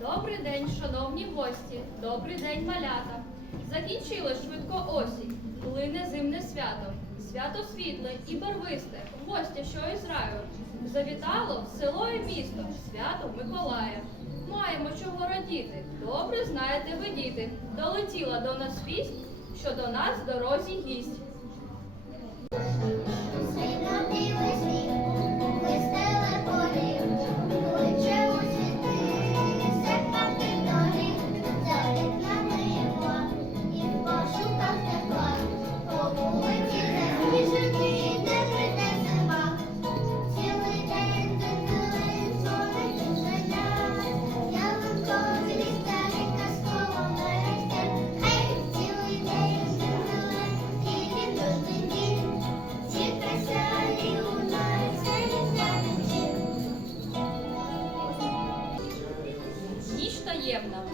Добрий день, шановні гості, добрий день, малята. Закінчилось швидко осінь, плине зимне свято. Свято світле і барвисте, гостя, що із раю. Завітало село і місто, свято Миколая. Маємо чого радіти, добре знаєте ви діти. Долетіла до нас вість, що до нас дорозі гість.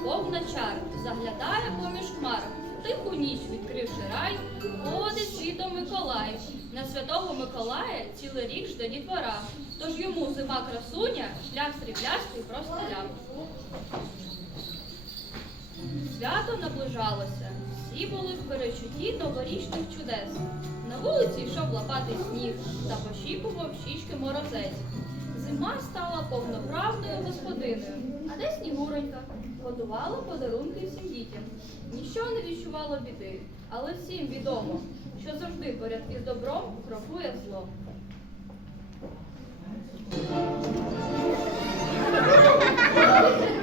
Повна чар, заглядає поміж хмар. Тиху ніч, відкривши рай, ходить світом Миколай. На святого Миколая цілий рік жде дітвора. Тож йому зима красуня, шлях сріблястий простеляв. Свято наближалося. Всі були в перечутті новорічних чудес. На вулиці йшов лопатий сніг та пощіпував щічки морозець. Зима стала повноправною господиною, а де снігуронька? Готувала подарунки всім дітям. Ніщо не відчувало біди, але всім відомо, що завжди поряд із добром крокує зло. Лишайся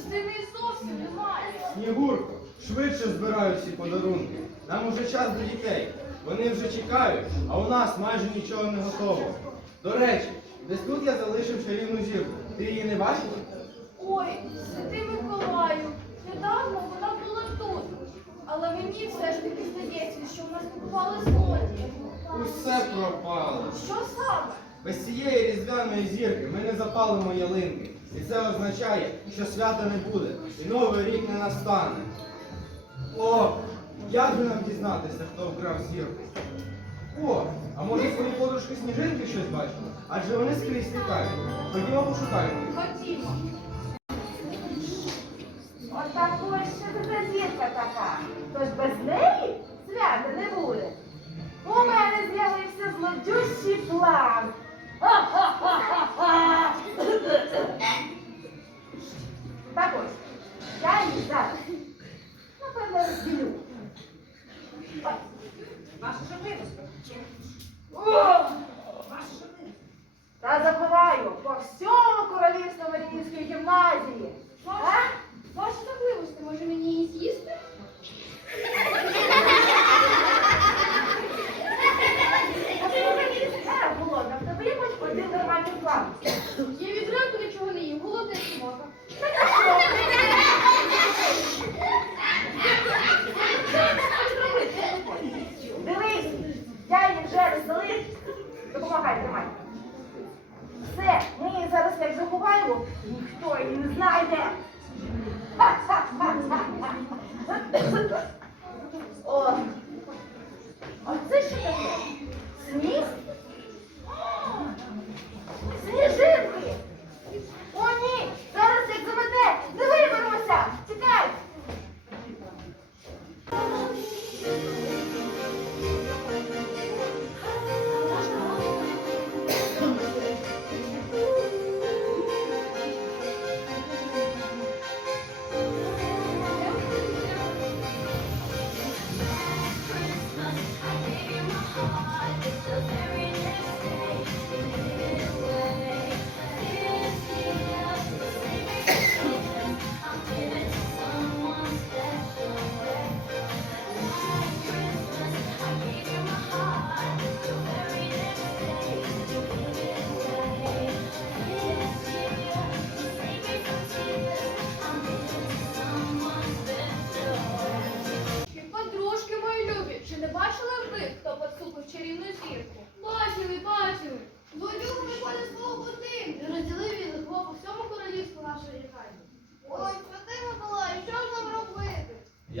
частини і зовсім немає. Снігурко, швидше збираю всі подарунки. Нам уже час до дітей. Вони вже чекають, а у нас майже нічого не готово. До речі, десь тут я залишив чарівну зірку. Ти її не бачиш? Ой, святий Миколаю, недавно вона була тут. Але мені все ж таки здається, що в нас купували злодії. Усе пропало. Що саме? Без цієї різдвяної зірки ми не запалимо ялинки. І це означає, що свята не буде, і новий рік не настане. О, як же нам дізнатися, хто вкрав зірку? О, а може свої подружки сніжинки щось бачили? Адже вони скрізь тікають. Ходімо пошукаємо. Ходімо. От такої ще це зірка така. Тож без неї свята не буде. У мене з'явився злодющий план. Ха-ха-ха-ха-ха! Так ось, її зараз,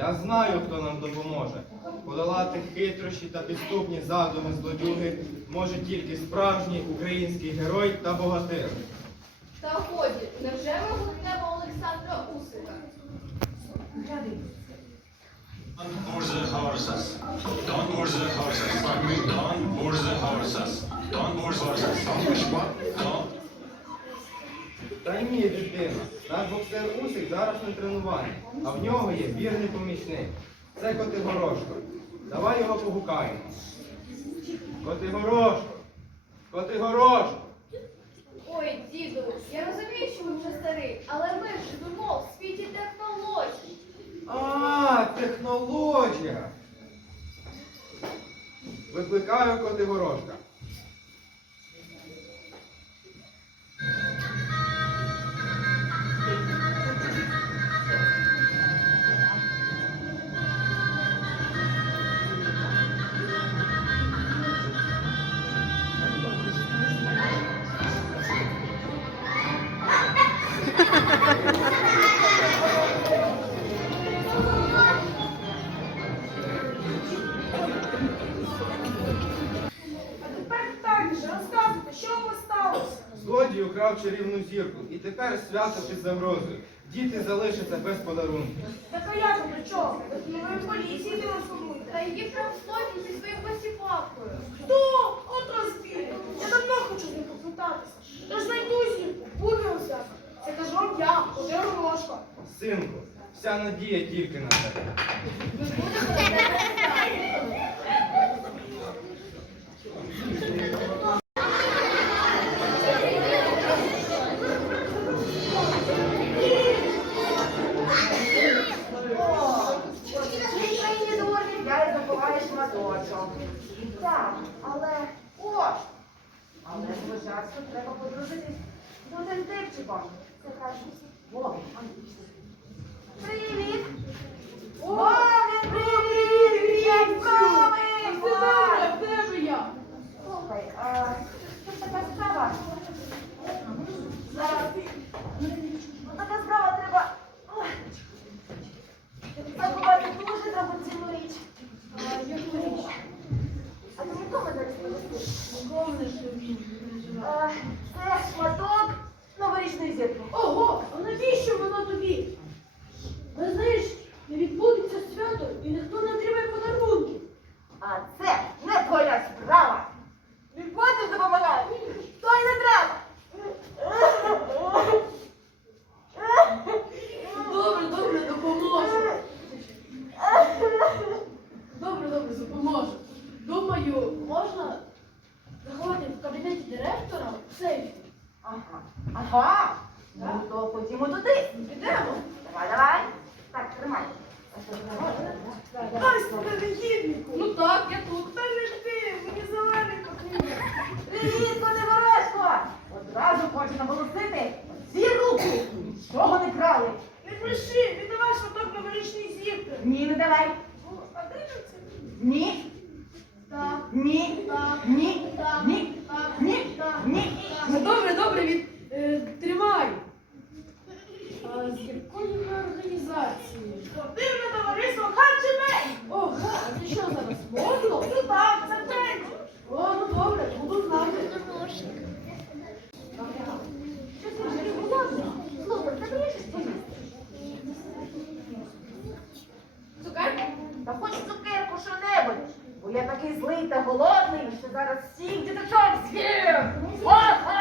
Я знаю, хто нам допоможе. Подолати хитрощі та підступні задуми злодюги може тільки справжній український герой та богатир. Та годі, невже ми гукнемо Олександра Усика? Don't board the horses. Don't board the horses. Don't board the horses. Don't the horses. Don't. Та ні, дитино, наш боксер Усик зараз на тренуванні, а в нього є вірний помічник. Це Котигорошко. Давай його погукаємо. Котигорошко! Котигорошко! Ой, діду, я розумію, що ви вже старий, але ми ж живемо в світі технологій. А, технологія! Викликаю Котигорошка. Свято під загрозою. Діти залишаться без подарунків. Так а я тут при чому? В поліції телефонуйте. Та її прям злодій зі своєю посіпакою. Хто? От розбій. Я давно хочу з ним поквитатися. Тож знайду зірку, буде усе. Це кажу вам я, уже Ромошко. Синку, вся надія тільки на тебе. Ми будемо на тебе Так, але о! Але спочатку треба подружитись з одним типчиком. Це. О, Привіт! О, він привіт! Як справи? Ой! Де ж я? Слухай, а тут така справа. Зараз. Ну, така справа треба. Ой. Забувати дуже дорогоцінну річ. Це шматок новорічної зірки. Ого, а навіщо воно тобі? Ви знаєш, не відбудеться свято і ніхто не отримає подарунки. А це не твоя справа. Відходиш допомагай. То й не треба. Добре, добре, допоможу. Добре, добре, допоможу. Думаю, можна заховати в кабінеті директора в сейфі. Ага. Ага. Ну то ходімо туди. Підемо. Давай, давай. Так, тримай. Дай себе негіднику. Ну так, я тут. Та не ти, мені зелений потрібен. Привіт, Горошко! Одразу хочу наголосити. Всі руки нічого не крали. Не бреши, віддавай шматок новорічної зірки. Ні, не давай. А де ж це? Ні. Так, Ні. так, Ні. Та хоч цукерку що небудь, бо я такий злий та голодний, що зараз всіх діточок з'їм! Ха-ха!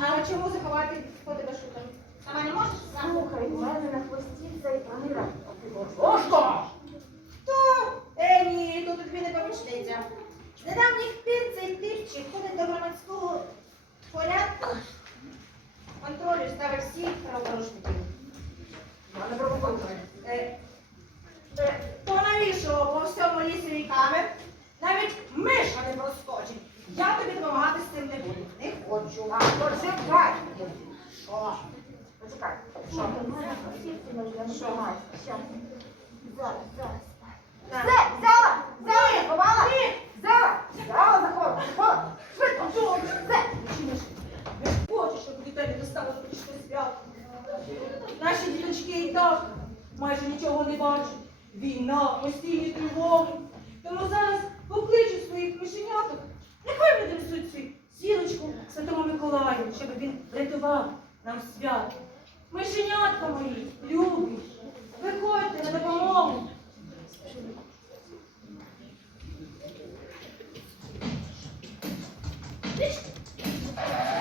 А чому заховати хто тебе шукав? Сама не можеш? Слухай, у мене на хвості цей проміра. Ложко! То, е, ні, то тобі не помічниця. З недавніх пір цей типчик ходить до громадського порядку. Контролю ставить всіх правопорушників. Я не провокую. Е, е, понавішував по всьому лісові камер. Навіть миша не проскочить. Я тобі допомагати з цим не буду. Не хочу. А, почекай. О, почекай. Що? Що? Що? Зараз, зараз. Все, взяла! Взяла, заховала! Взяла! Взяла, заховала! Заховала! Швидко! Все! Не хочу, щоб дітей достало прийшли свято. Наші діточки і так майже нічого не бачать. Війна, постійні тривоги. Тому зараз покличу своїх мишеняток. Нехай ми несуть цю сілочку Святому Миколаю, щоб він врятував нам свято. Мишенятка мої, любі, виходьте на допомогу. Дякую,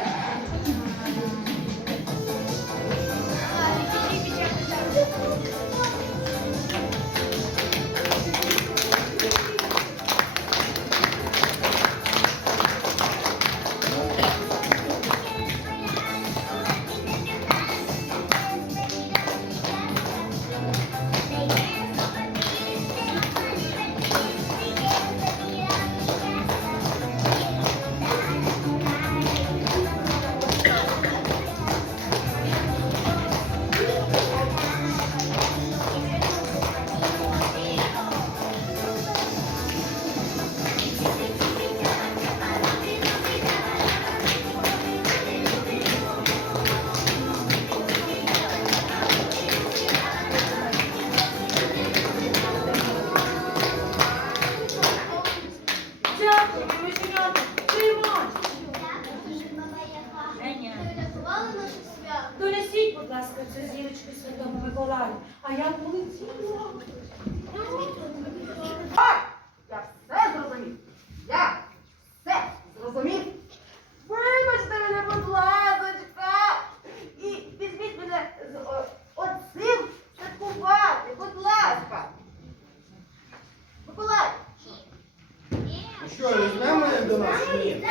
还你